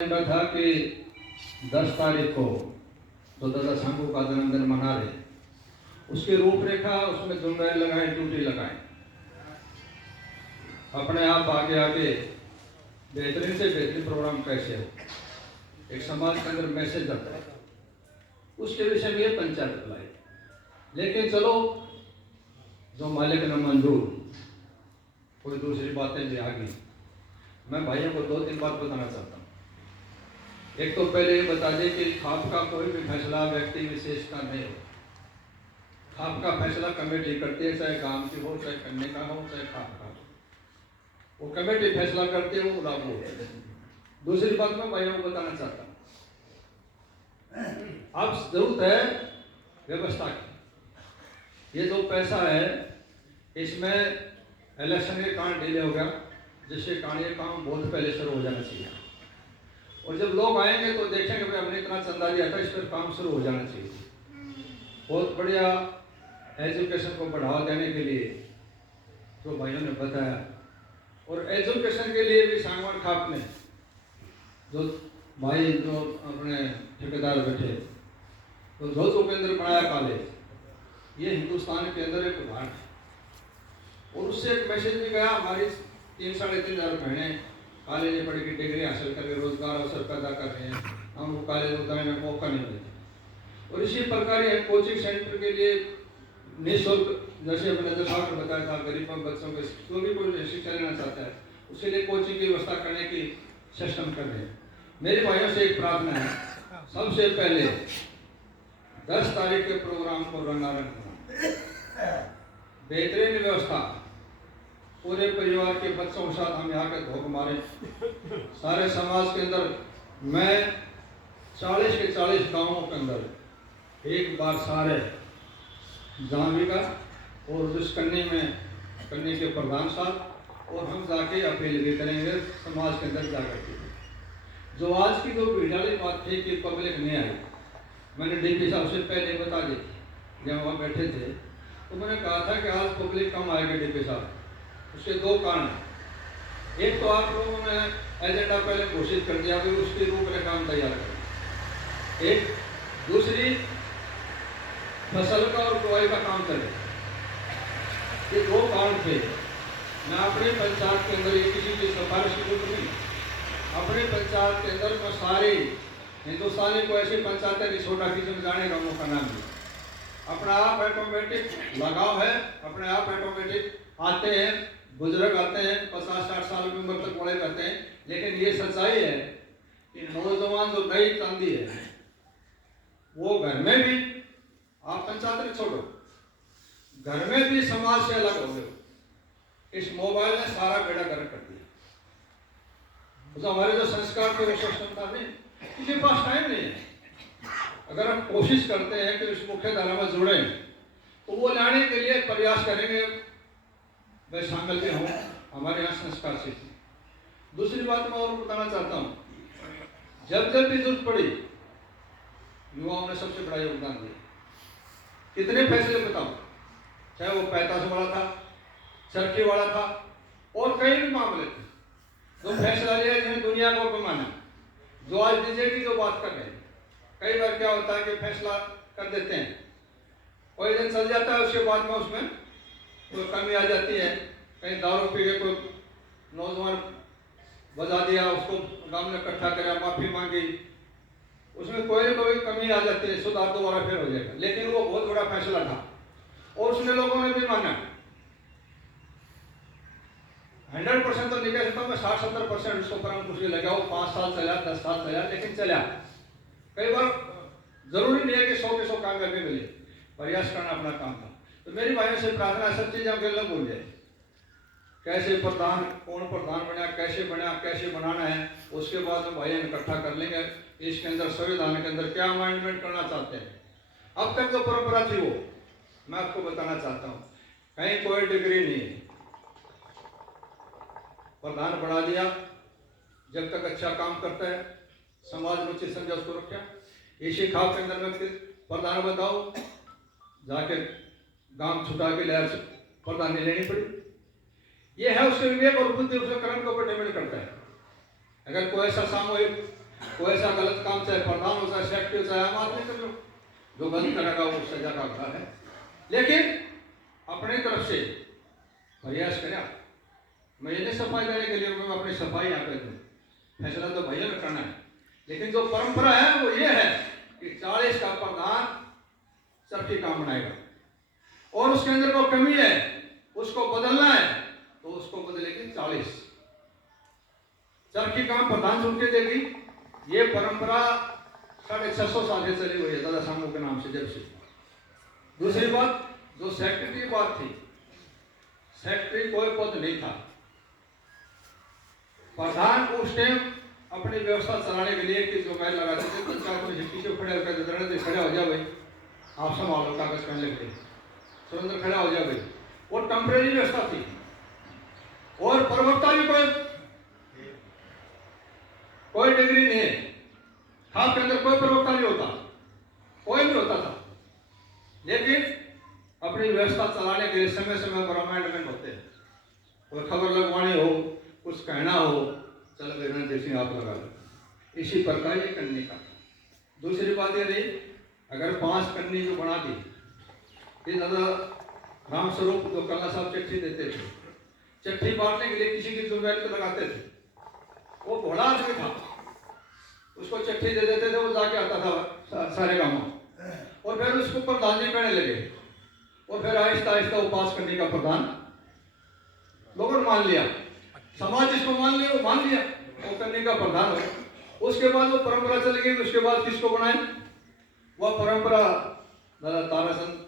था कि 10 तारीख को तो दादा शंकु का जन्मदिन मना रहे, उसकी रूपरेखा उसमें जुम्मेदारी लगाए, ड्यूटी लगाए, अपने आप आगे आगे बेहतरीन से बेहतरीन प्रोग्राम कैसे हो, एक समाज के अंदर मैसेज आता है, उसके विषय में ये पंचायत बुलाई। लेकिन चलो जो मालिक ने मंजूर, कोई दूसरी बातें भी आ गई। मैं भाइयों को 2-3 बात बताना चाहता हूँ। एक तो पहले ये बता दें कि खाप का कोई भी फैसला व्यक्ति विशेष का नहीं हो। खाप का फैसला कमेटी करती है, चाहे गांव की हो, चाहे कन्या का हो, चाहे खाप का हो। वो कमेटी फैसला करती है, वो लागू होता है। दूसरी बात मैं भाइयों को बताना चाहता हूँ, अब जरूरत है व्यवस्था की। ये जो पैसा है इसमें इलेक्शन के कारण डिले हो गया, जिसके कारण ये काम बहुत पहले शुरू हो जाना चाहिए। और जब लोग आएंगे तो देखेंगे भाई हमने इतना चंदा लिया था, इस पर काम शुरू हो जाना चाहिए। बहुत बढ़िया एजुकेशन को बढ़ावा देने के लिए जो भाइयों ने बताया, और एजुकेशन के लिए भी सांगवान खाप ने जो भाई जो अपने ठेकेदार बैठे तो जो के अंदर बनाया कॉलेज, ये हिंदुस्तान के अंदर एक उदाहरण है। और उससे एक मैसेज भी गया, हमारी 3-3.5 हज़ार बहनें कॉलेज में पढ़ के डिग्री हासिल करके रोजगार अवसर पैदा कर रहे हैं, हमको कॉलेज उतारने में मौका नहीं मिलता। और इसी प्रकार ये कोचिंग सेंटर के लिए निःशुल्क, जैसे अपने नजर साहब ने बताया था, गरीब बच्चों को जो भी कोई शिक्षा लेना चाहता है उसके लिए कोचिंग की व्यवस्था करने की सिस्टम कर रहे हैं। मेरे भाइयों से एक प्रार्थना है, सबसे पहले 10 तारीख के प्रोग्राम को रंगारंग करना, बेहतरीन व्यवस्था, पूरे परिवार के बच्चों के साथ हम यहाँ के धोख मारे सारे समाज के अंदर। मैं 40 के 40 गांवों के अंदर एक बार सारे जामवी का और उस कन्या में कन्या के प्रधान साहब और हम जाके अपील भी करेंगे समाज के अंदर जाकर के। जो आज की जो भीड़ वाली बात थी कि पब्लिक नहीं आई, मैंने डीपी साहब से पहले बता दी जब वहाँ बैठे थे, तो मैंने कहा था कि आज पब्लिक कम आएगी डीपी साहब। उसके 2 कारण हैं। एक तो आप लोगों ने एजेंडा पहले घोषित कर दिया कि उसकी रूपरेखा हम तैयार करें। एक दूसरी फसल का और बुआई का काम करें। ये 2 कारण थे। मैं अपने पंचायत के अंदर ये किसी की सिफारिश की जरूरत नहीं, अपने पंचायत के अंदर मैं सारे हिंदुस्तानी को ऐसी पंचायतें नहीं छोटा किसी जाने का मौका ना मिले। अपना आप ऑटोमेटिक लगाव है, अपने आप ऑटोमेटिक आते हैं, बुजुर्ग आते हैं, 50-60 साल की उम्र तक पढ़े करते हैं। लेकिन ये सच्चाई है कि नौजवान जो नई चांदी है वो घर में भी, आप पंचायत छोड़ो, घर में भी समाज से अलग हो गए। इस मोबाइल ने सारा बेड़ा गर्क कर दिया। तो हमारे जो संस्कार के सिस्टम था नहीं, किसी के पास टाइम नहीं है। अगर हम कोशिश करते हैं कि इस मुख्य धारा में जुड़े तो वो लाने के लिए प्रयास करेंगे, मैं शामिल भी हूँ, हमारे यहाँ संस्कार सीखी। दूसरी बात मैं और बताना चाहता हूँ, जब जब भी जरूरत पड़ी युवाओं ने सबसे बड़ा योगदान दिया। कितने फैसले बताओ, चाहे वो 45 वाला था, चरखी वाला था, और कई भी मामले थे जो फैसला लिया जिन्हें दुनिया को घुमाना, जो आज डीजे की जो बात कर रहे हैं। कई बार क्या होता है कि फैसला कर देते हैं, कोई दिन चल जाता है, उसके बाद में उसमें कोई कमी आ जाती है, कहीं दारू पी के कोई नौजवान बजा दिया, उसको गांव ने इकट्ठा किया, माफी मांगी, उसमें कोई कोई कमी आ जाती है, सुधार दोबारा फिर हो जाएगा। लेकिन वो बहुत बड़ा फैसला था और उसने लोगों ने भी माना। 100% तो नहीं कह सकता मैं, 60-70% उसको परम लगा। वो 5 साल चला, 10 साल चला, लेकिन चला। कई बार जरूरी नहीं है कि 100 के 100 कामयाबी मिले, प्रयास करना अपना काम था। तो मेरी भाइयों से प्रार्थना, सब चीजें हम गलत बोल जाए, कैसे प्रधान, कौन प्रधान बना, कैसे बना, कैसे बनाना है, उसके बाद हम भाइयों इकट्ठा कर लेंगे। इसके अंदर संविधान के अंदर क्या अमेंडमेंट करना चाहते हैं। अब तक जो परंपरा थी वो मैं आपको बताना चाहता हूँ, कहीं कोई डिग्री नहीं है, प्रधान बढ़ा दिया, जब तक अच्छा काम करता है समाज में उचित समझा उसको रखा। इसी खाप के अंदर में प्रधान बताओ, जाके गांव छुटा के लहर से प्रधानी लेनी पड़ी। ये है उसके विवेक और बुद्धि, उसके कर्म के ऊपर डिपेंड करता है। अगर कोई ऐसा सामूहिक कोई ऐसा गलत काम चाहे प्रधान हो चाहे सेक्रेटरी हो चाहे आम आदमी कर लो, जो गलत करेगा वो सजा का हकदार है। लेकिन अपनी तरफ से प्रयास करें। मैं ये नहीं सफाई देने के लिए मैं अपनी सफाई यहाँ पे दूँ, फैसला तो भैया में करना है। लेकिन जो परंपरा है वो ये है कि 40 का प्रधान सबकी काम बनाएगा, और उसके अंदर कोई कमी है उसको बदलना है तो उसको बदलेगी 40 सबकी काम प्रधान चुन के देगी। ये परंपरा 650 साल से चली हुई है दादा साहब के नाम से जब से। दूसरी बात, जो सेक्रेटरी की बात थी, सेक्रेटरी कोई पद नहीं था। प्रधान उस टाइम अपनी व्यवस्था चलाने के लिए कि जो मैं लगाते थे तो चार को पीछे खड़े होकर खड़े हो जाओ भाई, आप संभालो कागज पेन लेके, सुरेंद्र खड़ा हो जाओ भाई। वो टेम्परेरी व्यवस्था थी, और प्रवक्ता भी कोई डिग्री नहीं है, खास के अंदर कोई प्रवक्ता नहीं होता, कोई नहीं होता था। लेकिन अपनी व्यवस्था चलाने के लिए समय समय पर अमेंडमेंट होते हैं, कोई खबर लगवानी हो, कुछ कहना हो, चलो रणजीत सिंह आप लगा लो। इसी प्रकार ये करने का। दूसरी बात ये रही, अगर 5 कन्नी जो बना दी, ये दादा राम स्वरूप जो कला साहब चिट्ठी देते थे, चिट्ठी बांटने के लिए किसी की जिम्मेदारी तो लगाते थे, वो घोड़ा आदमी था, उसको चिट्ठी दे देते थे, वो जाके आता था सारे गांवों, और फिर उसको प्रधान जी कहने लगे, और फिर आहिस्ता आहिस्ता वो पास करने का प्रधान लोगों ने मान लिया, समाज इसको मान लिया, वो मान लिया वो करने का प्रधान हो। उसके बाद वो परंपरा चली गई। उसके बाद किसको बनाए? वह परंपरा दादा ताराचंद